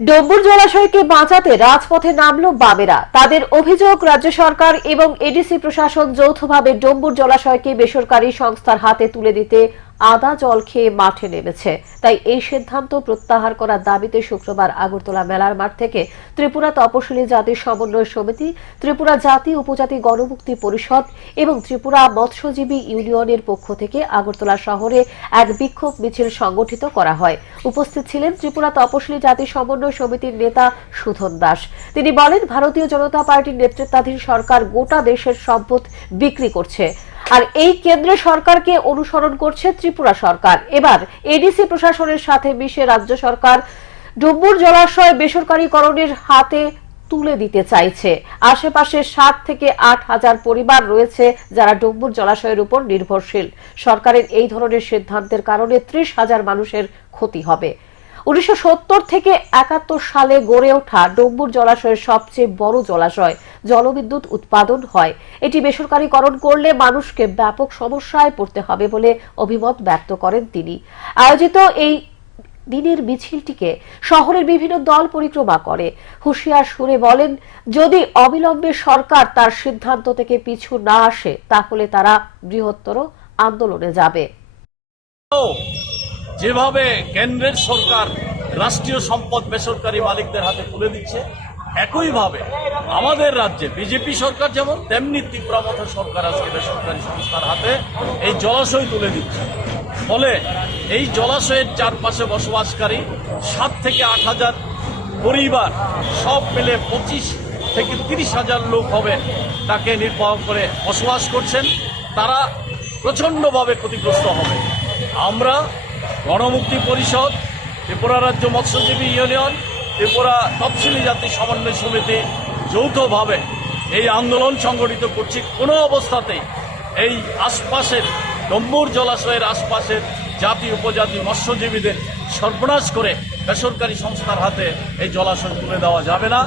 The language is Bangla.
ডম্বুর জলাশয়কে বাঁচাতে রাজপথে নামল বামেরা। তাদের অভিযোগ রাজ্য সরকার এবং এডিসি প্রশাসন যৌথভাবে ডম্বুর জলাশয়কে বেসরকারি সংস্থার হাতে তুলে দিতে আদা জল খেয়ে মাঠে নেমেছে। তাই এই সিদ্ধান্ত প্রত্যাহার করার দাবিতে শুক্রবার আগরতলা মেলার মাঠ থেকে ত্রিপুরা তপশিলি জাতির সমন্বয় সমিতি, ত্রিপুরা জাতি উপজাতি গণমুক্তি পরিষদ এবং ত্রিপুরা মৎস্যজীবী ইউনিয়নের পক্ষ থেকে আগরতলা শহরে এক বিক্ষোভ মিছিল সংগঠিত করা হয়। উপস্থিত ছিলেন ত্রিপুরা তপশিলি জাতি সমন্বয় সমিতির নেতা সুধন দাস। তিনি বলেন, ভারতীয় জনতা পার্টির নেতৃত্বাধীন সরকার গোটা দেশের সম্পদ বিক্রি করছে। আর এই কেন্দ্রের সরকারকে অনুসরণ করছে ত্রিপুরা সরকার। এবার এডিসি প্রশাসনের সাথে মিশে রাজ্য সরকার ডুম্বুর জলাশয় বেসরকারীকরণের হাতে তুলে দিতে চাইছে। আশেপাশে সাত থেকে আট হাজার পরিবার রয়েছে যারা ডুম্বুর জলাশয়ের উপর নির্ভরশীল। সরকারের এই ধরনের সিদ্ধান্তের কারণে ত্রিশ হাজার মানুষের ক্ষতি হবে। উনিশশো সত্তর থেকে একাত্তর সালে গড়ে ওঠা ডম্বুর জলাশয়ের সবচেয়ে বড় জলাশয়, জলবিদ্যুৎ উৎপাদন হয়। এটি বেসরকারীকরণ করলে মানুষকে ব্যাপক সমস্যায় পড়তে হবে বলে অভিমত ব্যক্ত করেন তিনি। আয়োজিত এই দিনের মিছিলটিকে শহরের বিভিন্ন দল পরিক্রমা করে। হুঁশিয়ার সুরে বলেন, যদি অবিলম্বে সরকার তার সিদ্ধান্ত থেকে পিছু না আসে, তাহলে তারা বৃহত্তর আন্দোলনে যাবে। যেভাবে কেন্দ্রের সরকার রাষ্ট্রীয় সম্পদ বেসরকারি মালিকদের হাতে তুলে দিচ্ছে, একইভাবে আমাদের রাজ্যে বিজেপি সরকার যেমন, তেমনি ত্রিপুরা মতো সরকার আজকে বেসরকারি সংস্থার হাতে এই জলাশয় তুলে দিচ্ছে। ফলে এই জলাশয়ের চারপাশে বসবাসকারী সাত থেকে আট হাজার পরিবার সব মিলে পঁচিশ থেকে তিরিশ হাজার লোক হবে তাকে নির্বাহ করে বসবাস করছেন। তারা প্রচণ্ডভাবে ক্ষতিগ্রস্ত হবে। আমরা গণমুক্তি পরিষদ, ত্রিপুরা রাজ্য মৎস্যজীবী ইউনিয়ন, ত্রিপুরা তফসিলি জাতি সমন্বয় সমিতি যৌথভাবে এই আন্দোলন সংগঠিত করছি। কোনো অবস্থাতেই এই আশপাশের ডম্বুর জলাশয়ের আশপাশের জাতি, উপজাতি, মৎস্যজীবীদের সর্বনাশ করে বেসরকারি সংস্থার হাতে এই জলাশয় তুলে দেওয়া যাবে না।